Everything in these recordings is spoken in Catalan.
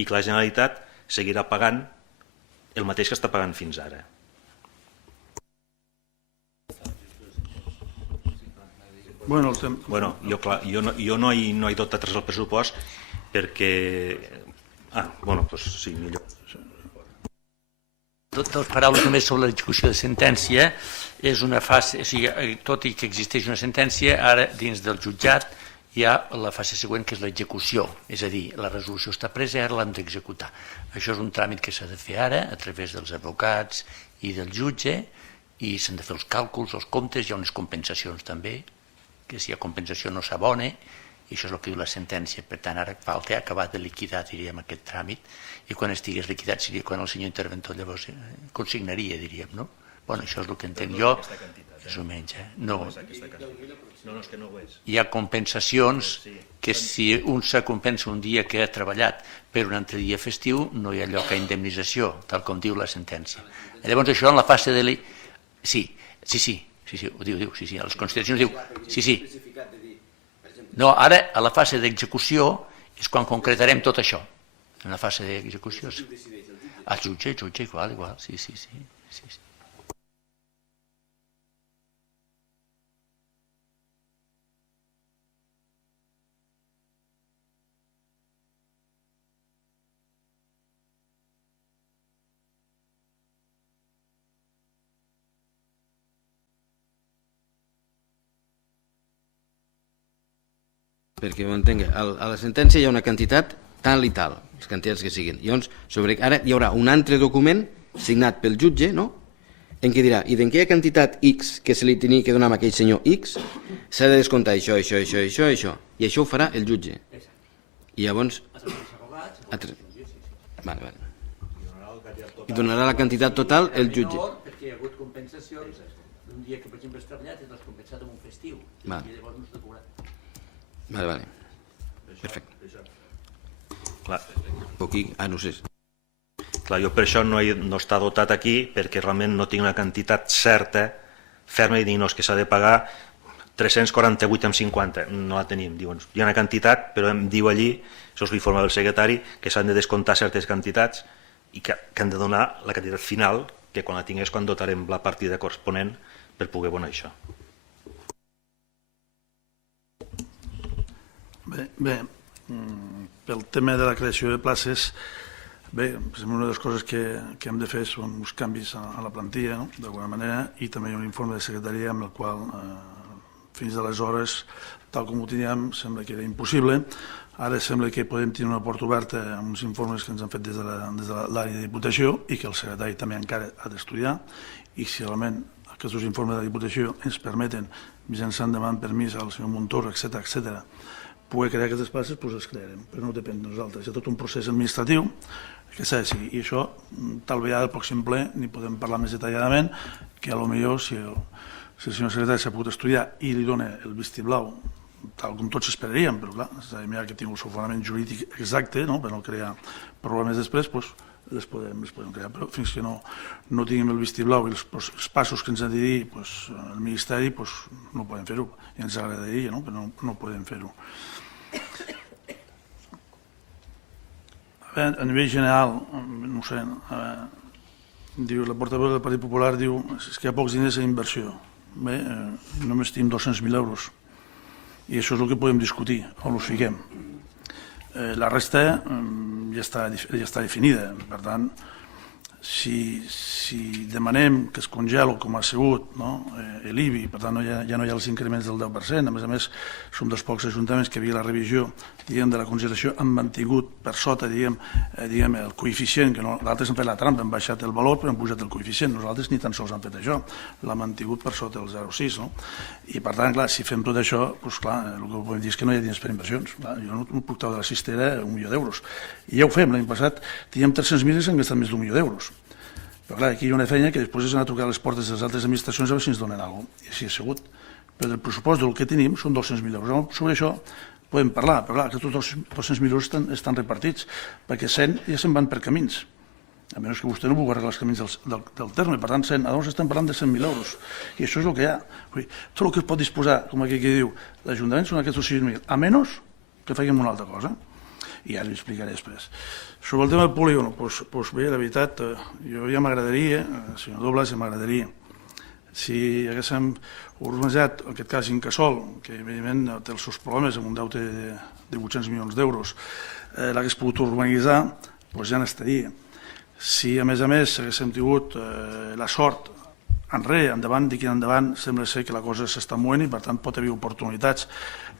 i que la Generalitat seguirà pagant el mateix que està pagant fins ara. Jo no he dotat res al pressupost perquè... sí, millor. Dos paraules només sobre l'execució de sentència. És una fase, tot i que existeix una sentència, ara dins del jutjat hi ha la fase següent, que és l'execució, és a dir, la resolució està presa i ara l'hem d'executar. Això és un tràmit que s'ha de fer ara a través dels advocats i del jutge, i s'han de fer els càlculs, els comptes, hi ha unes compensacions també, que si hi ha compensació no s'abona, i això és el que diu la sentència. Per tant, ara falta acabar de liquidar, diríem, aquest tràmit, i quan estigués liquidat seria quan el senyor interventor llavors consignaria, diríem, no? Bueno, això és el que entenc jo, més o menys. No, hi ha compensacions que si un se compensa un dia que ha treballat per un altre dia festiu, no hi ha lloc a indemnització, tal com diu la sentència. Llavors això en la fase de... Sí, ho diu, sí, a les consideracions diu, sí. No, ara a la fase d'execució és quan concretarem tot això. En la fase d'execució... El jutge, igual, sí. Perquè ho entengui, a la sentència hi ha una quantitat tal i tal, les quantitats que siguin. Llavors, ara hi haurà un altre document signat pel jutge, no?, en què dirà, i d'aquella quantitat X que se li tenia que donar a aquell senyor X, s'ha de descomptar això, i això ho farà el jutge. I llavors... Vale. I donarà la quantitat total el jutge. Perquè hi ha hagut compensacions d'un dia que, per exemple, has treballat i l'has compensat amb un festiu. I llavors no s'ha cobrat. Vale. Perfecte. No sé. Clar, jo per això no està dotat aquí, perquè realment no tinc una quantitat certa, ferma, i dir, no, és que s'ha de pagar 348,50, no la tenim. Diuen, hi ha una quantitat, però em diu allí, això és l'informe del secretari, que s'han de descomptar certes quantitats i que han de donar la quantitat final, que quan la tingués, quan dotarem la partida corresponent per poder abonar això. Bé, pel tema de la creació de places, bé, una de les coses que hem de fer són uns canvis a la plantilla, d'alguna manera, i també hi ha un informe de secretaria amb el qual, fins aleshores, tal com ho teníem, sembla que era impossible. Ara sembla que podem tenir una porta oberta amb uns informes que ens han fet des de l'àrea de Diputació i que el secretari també encara ha d'estudiar, i si realment aquests informes de la Diputació ens permeten, mitjançant demant permís al senyor Montoro, etc., poder crear aquestes places, doncs les crearem, però no depèn de nosaltres. Hi ha tot un procés administratiu que s'ha de seguir, i això, tal vegada al pròxim ple, n'hi podem parlar més detalladament, que potser si el senyor secretari s'ha pogut estudiar i li dona el vistiplau, tal com tots esperaríem, però clar, s'ha de mirar que tingui el seu fonament jurídic exacte, per no crear problemes després, doncs les podem crear, però fins que no tinguem el vistiplau i els passos que ens ha de dir el Ministeri, no podem fer-ho, i ens agradaria, però no podem fer-ho. A nivell general, no sé, la portaveu del Partit Popular diu que hi ha pocs diners en inversió. Bé, només tenim 200.000 euros, i això és el que podem discutir, on els fiquem. La resta ja està definida, per tant, si demanem que es congela com ha sigut l'IBI, per tant ja no hi ha els increments del 10%, a més som dels pocs ajuntaments que havia la revisió de la congelació, han mantingut per sota el coeficient, que nosaltres hem fet la trampa, hem baixat el valor però hem pujat el coeficient, nosaltres ni tan sols han fet això, l'han mantingut per sota el 0,6, i per tant, clar, si fem tot això, doncs clar, el que podem dir és que no hi ha diners per inversions. Jo no puc treure de la cistera 1 milió d'euros, i ja ho fem, l'any passat teníem 300.000 i s'han gastat més d'1 milió d'euros. Però clar, aquí hi ha una feina que després és anar a trucar a les portes de les altres administracions a veure si ens donen alguna cosa, i així ha sigut. Però el pressupost del que tenim són 200.000 euros. Sobre això podem parlar, però clar, aquests 200.000 euros estan repartits, perquè 100 ja se'n van per camins, a menys que vostè no pugui arreglar els camins del terme, per tant, llavors estem parlant de 100.000 euros, i això és el que hi ha. Tot el que es pot disposar, com aquí que diu, l'Ajuntament són aquests 6.000, a menys que faiguem una altra cosa. i ja l'hi explicaré després. Sobre el tema del polígon, doncs bé, la veritat, jo ja m'agradaria, senyor Dobles, ja m'agradaria, si haguéssim urbanitzat, en aquest cas Incasòl, que evidentment té els seus problemes amb un deute de 800 milions d'euros, l'hagués pogut urbanitzar, doncs ja n'estaria. Si a més haguéssim tingut la sort endavant, dic endavant, sembla ser que la cosa s'està movent i per tant pot haver oportunitats.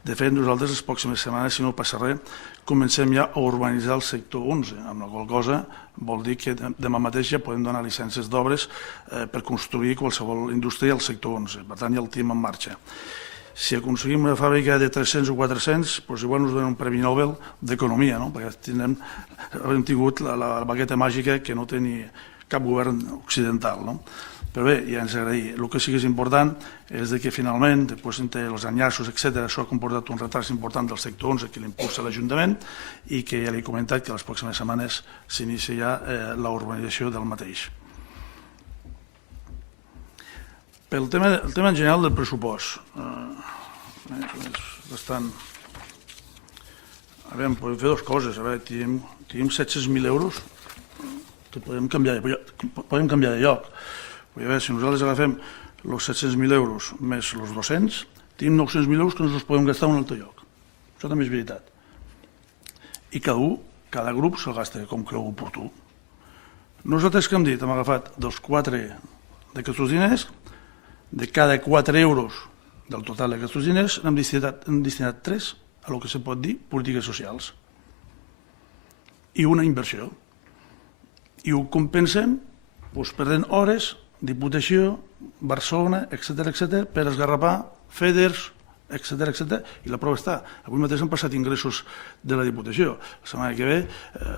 De fet, nosaltres les pròximes setmanes, si no passa res, comencem ja a urbanitzar el sector 11, amb la qual cosa vol dir que demà mateix ja podem donar llicències d'obres per construir qualsevol indústria al sector 11. Per tant, ja el tenim en marxa. Si aconseguim una fàbrica de 300 o 400, doncs igual ens donen un Premi Nobel d'Economia, no? Perquè hem tingut la bagueta màgica que no té ni cap govern occidental, no? Però bé, ja ens agradaria. El que sí que és important és que finalment, després entre els enllaços, etc., això ha comportat un retard important del sector 11 que l'impulsa l'Ajuntament i que ja li he comentat que les pròximes setmanes s'inicia ja la urbanització del mateix. Pel tema en general del pressupost, és bastant... A veure, podem fer dues coses. A veure, tenim 700.000 euros que podem canviar de lloc. A veure, si nosaltres agafem els 700.000 euros més els 200, tenim 900.000 euros que no els podem gastar en un altre lloc. Això també és veritat. I cada grup se'l gasta com creu oportú. Nosaltres que hem dit, hem agafat dels 4 d'aquests diners, de cada 4 euros del total d'aquests diners, hem destinat 3 a el que se pot dir polítiques socials i una inversió. I ho compensem perdent hores, Diputació, Barcelona, etc., per esgarrapar, FEDERs, etc., i la prova està. Avui mateix han passat ingressos de la Diputació. La setmana que ve,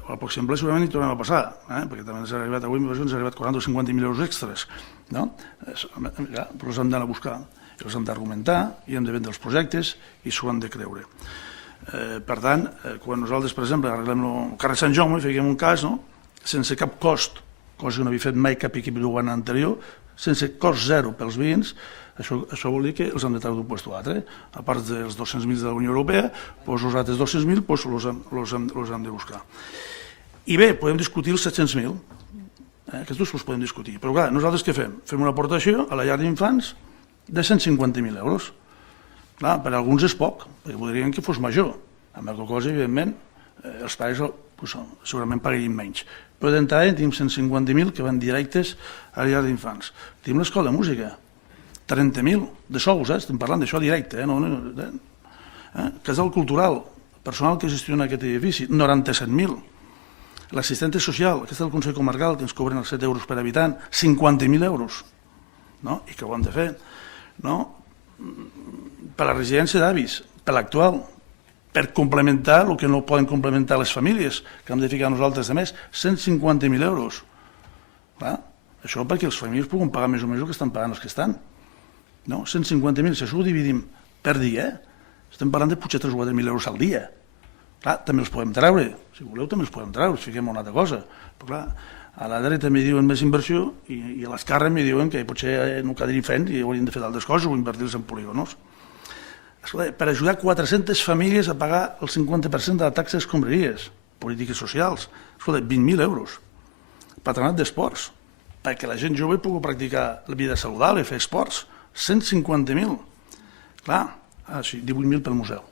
al pròxim ple, segurament hi tornem a passar, perquè també ens ha arribat, avui ens ha arribat 40 o 50.000 euros extres. Però els hem d'anar a buscar, els hem d'argumentar i hem de vendre els projectes i s'ho han de creure. Per tant, quan nosaltres, per exemple, arreglem el carrer Sant Jaume, fiquem un cas, sense cap cost, cosa que no havia fet mai cap equip de govern anterior, sense cost zero pels veïns, això vol dir que els han de treure d'un lloc a l'altre. A part dels 200.000 de la Unió Europea, els altres 200.000 els hem de buscar. I bé, podem discutir els 700.000, aquests els podem discutir, però clar, nosaltres què fem? Fem una aportació a la llar d'infants de 150.000 euros. Clar, per a alguns és poc, perquè voldrien que fos major, amb la qual cosa, evidentment, els pares segurament pagarien menys. Però d'entrada tenim 150.000 que van directes a la llar d'infants. Tenim l'escola de música, 30.000 de sous, estem parlant d'això directe. Casal cultural, personal que gestiona aquest edifici, 97.000. L'assistente social, aquesta del Consell Comarcal, que ens cobren els 7 euros per habitant, 50.000 euros. I què ho han de fer? Per la residència d'avis, per l'actual, per complementar el que no poden complementar les famílies, que hem de ficar nosaltres de més, 150.000 euros. Això perquè les famílies puguin pagar més o menys el que estan pagant els que estan. 150.000, si això ho dividim per dia, estem parlant de potser 3 o 4.000 euros al dia. També els podem treure, si voleu també els podem treure, si fiquem una altra cosa. Però clar, a la dreta m'hi diuen més inversió i a l'esquerra m'hi diuen que potser no quedaria fent i haurien de fer d'altres coses o invertir-los en polígonos. Per ajudar 400 famílies a pagar el 50% de la taxa d'escombraries, polítiques socials, 20.000 euros. Patronat d'esports, perquè la gent jove pugui practicar la vida saludable, fer esports, 150.000. Clar, 18.000 pel museu.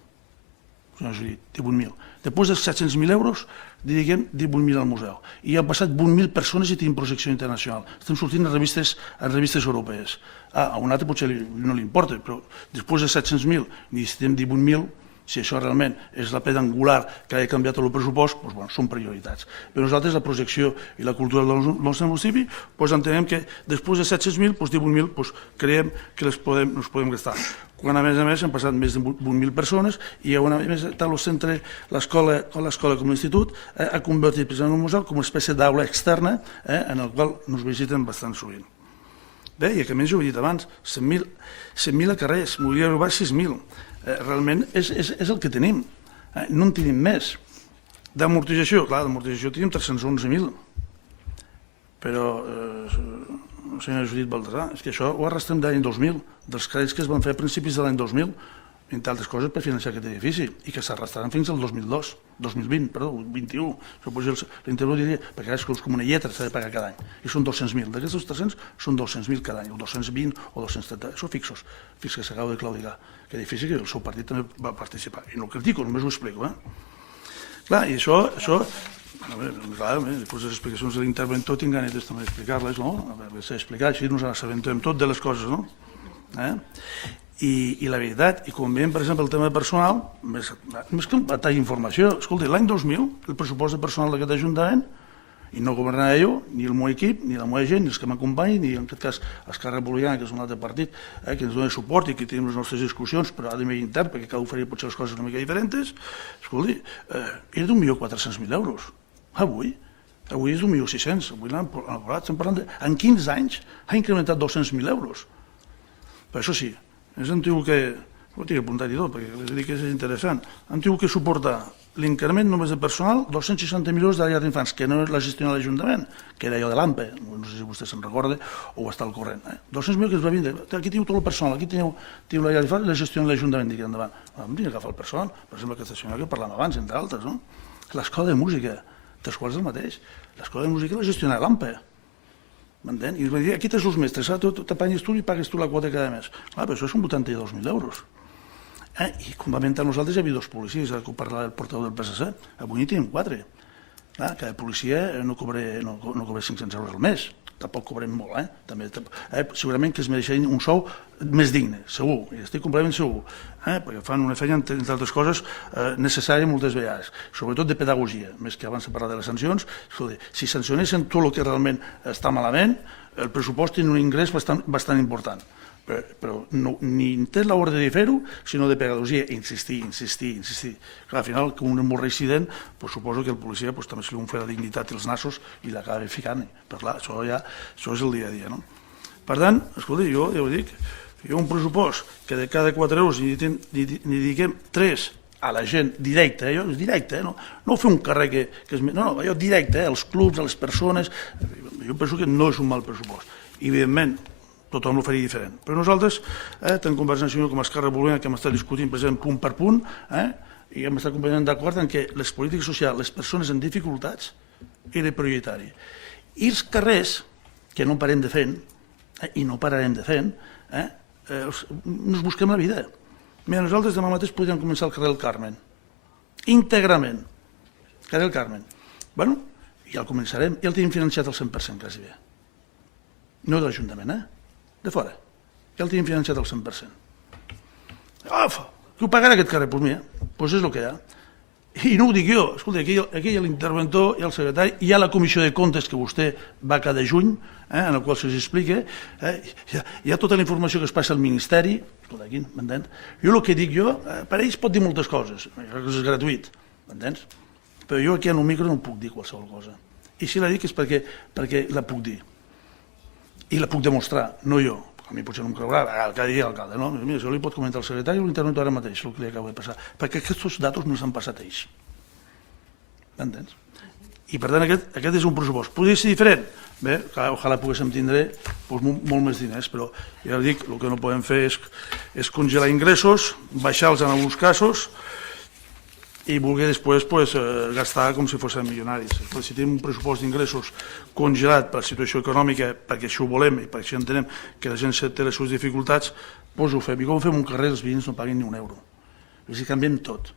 18.000. Després dels 700.000 euros, diguem 18.000 al museu. I han passat 8.000 persones i tenim projecció internacional. Estem sortint a revistes europees. A un altre potser no li importa, però després de 700.000 necessitem 18.000, si això realment és la pedra angular que ha canviat el pressupost, doncs són prioritats. Però nosaltres la projecció i la cultura del nostre municipi entenem que després de 700.000, 18.000 creiem que els podem gastar. Quan a més han passat més de 8.000 persones i a més tal el centre, l'escola com l'institut, ha convertit precisament el museu com una espècie d'aula externa en el qual ens visiten bastant sovint. Bé, i a més ho he dit abans, 100.000 a carrers, mobiliari urbà 6.000. Realment és el que tenim, no en tenim més. D'amortització, clar, d'amortització tenim 311.000, però, senyora Judit Baltasar, és que això ho arrastrem de l'any 2000, dels crèdits que es van fer a principis de l'any 2000, entre altres coses, per financiar aquest edifici, i que s'arrastraran fins al 2021. L'interior diria, perquè és com una lletra, s'ha de pagar cada any, i són 200.000. D'aquests 300 són 200.000 cada any, o 220 o 230, això fixos, fins que s'acaba de claudicar. Aquest edifici que el seu partit també va participar. I no ho critico, només ho explico. Clar, i això clar, després les explicacions de l'interventor tinc ganes també d'explicar-les, no? A veure, sé explicar, així ens assabentem tot de les coses, no? I la veritat, i quan veiem, per exemple, el tema de personal, més que un batall d'informació, escolta, l'any 2000, el pressupost de personal d'aquest Ajuntament, i no governava jo, ni el meu equip, ni la meva gent, ni els que m'acompanyen, ni en aquest cas Esquerra Republicana, que és un altre partit, que ens dona suport i que tenim les nostres discussions, però a nivell intern, perquè cada un faria potser les coses una mica diferents, escolta, era d'1.400.000 euros. Avui és d'1.600.000, avui l'han aprovat, estem parlant en 15 anys ha incrementat 200.000 euros. Per això sí, ens han tingut que, ho tinc apuntat i tot, perquè les dic que és interessant, han tingut que suportar l'increment només de personal, 260.000 euros de la llar d'infants, que no és la gestió de l'Ajuntament, que era allò de l'AMPE, no sé si vostè se'n recorda o està al corrent. 200.000 que es va vindre, aquí teniu tot el personal, aquí teniu la llar d'infants i la gestió de l'Ajuntament, dic endavant. Hem d'agafar el personal, per exemple, aquesta senyora que parlàvem abans, entre altres, no? L'escola de música, dels quals el mateix, l'escola de música la gestiona l'AMPE, m'entén? I es va dir, aquí tens els mestres, t'apanyes tu i pagues tu la quota cada mes. Clar, però això són 82.000 euros. I com vam entrar nosaltres hi havia 2 policies, que ho parlava el portaveu del PSC, avui n'hi tenim 4. Clar, cada policia no cobra 500 euros al mes, tampoc cobrem molt, també, segurament que es mereixen un sou més digne, segur, i estic completament segur, perquè fan una feina, entre altres coses, necessària moltes vegades, sobretot de pedagogia, més que abans de parlar de les sancions. Si sancionessin tot el que realment està malament, el pressupost té un ingrés bastant important. Però ni té l'ordre de fer-ho, sinó de pedagogia, insistir. Clar, al final, com un molt reincident, suposo que el policia també se li fa la dignitat i els nassos i l'acaba ficant. Però clar, això és el dia a dia. Per tant, escolta, jo ja ho dic, hi ha un pressupost que de cada 4 euros n'hi dediquem 3 a la gent directa, allò és directe, no fer un carrer que és... No, allò directe, als clubs, a les persones, jo penso que no és un mal pressupost. I, evidentment, tothom ho faria diferent. Però nosaltres, tant Convergència i Unió com Esquerra Republicana, que hem estat discutint precisament punt per punt, i hem estat completament d'acord en que les polítiques socials, les persones en dificultats, era prioritari. I els carrers, que no parem de fent, i no pararem de fent, ens busquem la vida. Mira, nosaltres demà mateix podríem començar al carrer del Carmen, íntegrament, carrer del Carmen. Bueno, ja el començarem, ja el tenim financiat al 100% quasi bé. No de l'Ajuntament, de fora. Ja el tenim financiat al 100%. Qui ho pagarà aquest carrer? Doncs mira, és el que hi ha. I no ho dic jo, escolta, aquí hi ha l'interventor, hi ha el secretari, hi ha la comissió de comptes que vostè va cada juny, en el qual se'ls explica, hi ha tota la informació que es passa al Ministeri, escolta, aquí, m'entens? Jo el que dic per ells pot dir moltes coses, és gratuït, m'entens? Però jo aquí en un micro no puc dir qualsevol cosa. I si la dic és perquè la puc dir. I la puc demostrar, no jo. A mi potser no em creurà, cada dia l'alcalde, no? Mira, això li pot comentar el secretari o l'interventor ara mateix, el que li acaba de passar, perquè aquests datos no s'han passat a ells. M'entens? I per tant aquest és un pressupost. Podria ser diferent? Bé, ojalà poguéssim tindre molt més diners, però ja dic, el que no podem fer és congelar ingressos, baixar-los en alguns casos, i voler després gastar com si fossin milionaris. Si tenim un pressupost d'ingressos congelat per la situació econòmica, perquè això ho volem i perquè això entenem que la gent té les seves dificultats, doncs ho fem. I com ho fem un carrer, els veïns no paguen ni un euro. És a dir, canviem tot.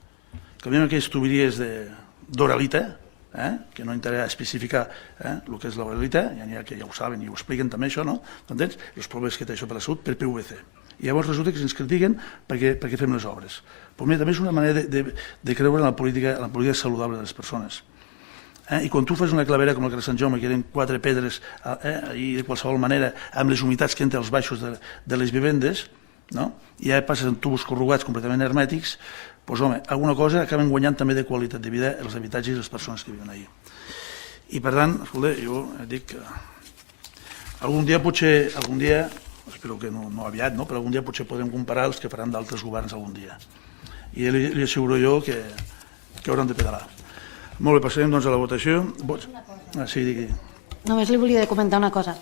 Canviem aquelles tuberies d'oralita, que no entraré a especificar el que és l'oralita, ja n'hi ha que ja ho saben i ho expliquen també això, no? Entens? Els problemes que té això per la salut per PVC. I llavors resulta que se'ns critiquen perquè fem les obres. Però mira, també és una manera de creure en la política saludable de les persones. I quan tu fas una clavera com el carrer Sant Jaume, que eren 4 pedres i de qualsevol manera amb les humitats que entren als baixos de les vivendes, i ja passes en tubos corrugats completament hermètics, doncs home, alguna cosa acaben guanyant també de qualitat de vida els habitatges i les persones que viuen allà. I per tant, escolta, jo dic que algun dia, espero que no aviat, però algun dia potser podem comparar els que faran d'altres governs algun dia. I li asseguro jo que hauran de pedalar. Molt bé, passarem doncs a la votació. Sí, digui. Només li volia comentar una cosa.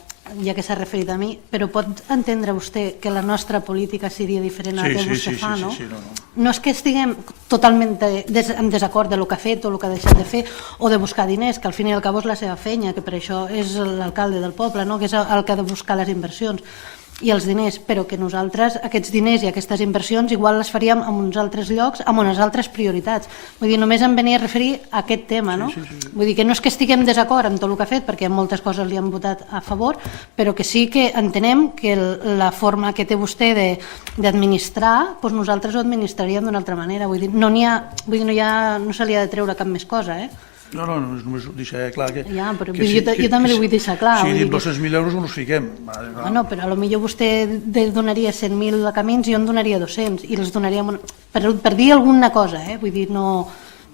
ja que s'ha referit a mi, però pot entendre vostè que la nostra política seria diferent a la que vostè fa, no? Sí, no. No és que estiguem totalment en desacord de lo que ha fet o el que ha deixat de fer o de buscar diners, que al fin i al cabo és la seva feina, que per això és l'alcalde del poble, no? Que és el que ha de buscar les inversions i els diners, però que nosaltres aquests diners i aquestes inversions igual les faríem en uns altres llocs, amb unes altres prioritats. Vull dir, només em venia a referir a aquest tema, no? Vull dir que no és que estiguem desacord amb tot el que ha fet, perquè moltes coses li han votat a favor, però que sí que entenem que la forma que té vostè d'administrar, doncs nosaltres ho administraríem d'una altra manera. Vull dir, no se li ha de treure cap més cosa, No, només deixar clar que... Ja, però jo també li vull deixar clar. Si dic 200.000 euros on els fiquem. Bueno, però potser vostè donaria 100.000 a Camins i jo en donaria 200, i els donaríem per dir alguna cosa, vull dir, no...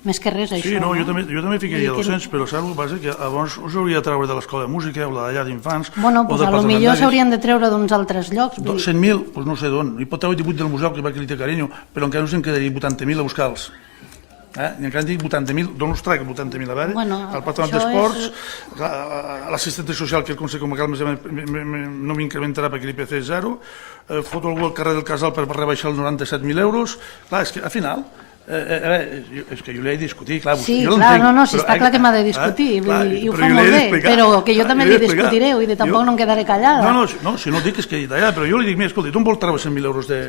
Més que res, això. Sí, no, jo també ficaria 200, però saps el que passa? Que llavors us hauria de treure de l'escola de música o de la llar d'infants... Bueno, doncs potser s'haurien de treure d'uns altres llocs. 100.000, doncs no sé d'on. Hi pot treure 18 del museu, que li té carinyo, però encara no se'n quedaria 80.000 a buscar-los. I encara dic 80.000, d'on us trec 80.000 a veure? El patronat d'esports, l'assistent social, que el Consell Comarcal no m'incrementarà perquè l'IPC és 0, foto algú al carrer del Casal per rebaixar els 97.000 euros. Clar, és que al final... és que jo li he de discutir, clar. Sí, clar, no, si està clar que m'ha de discutir, i ho fa molt bé, però que jo també li discutiré, vull dir, tampoc no em quedaré callada. No, si no dic és que d'allà, però jo li dic, mira, escolta, d'on vol treure 100.000 euros de...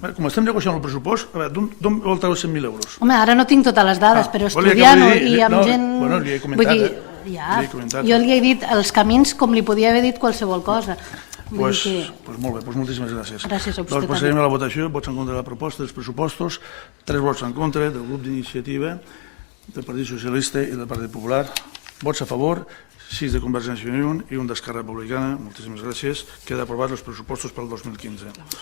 Com estem negociant el pressupost, a veure, d'on vol treure 100.000 euros? Home, ara no tinc totes les dades, però estudiant i amb gent... Bueno, li he comentat, jo li he dit els camins com li podia haver dit qualsevol cosa. Doncs molt bé, moltíssimes gràcies. Gràcies a vostè també. Passarem a la votació, vots en contra de la proposta dels pressupostos, 3 vots en contra del grup d'iniciativa, del Partit Socialista i del Partit Popular, vots a favor, 6 de Convergència i Unió i un d'Esquerra Republicana. Moltíssimes gràcies. Queda aprovat els pressupostos pel 2015.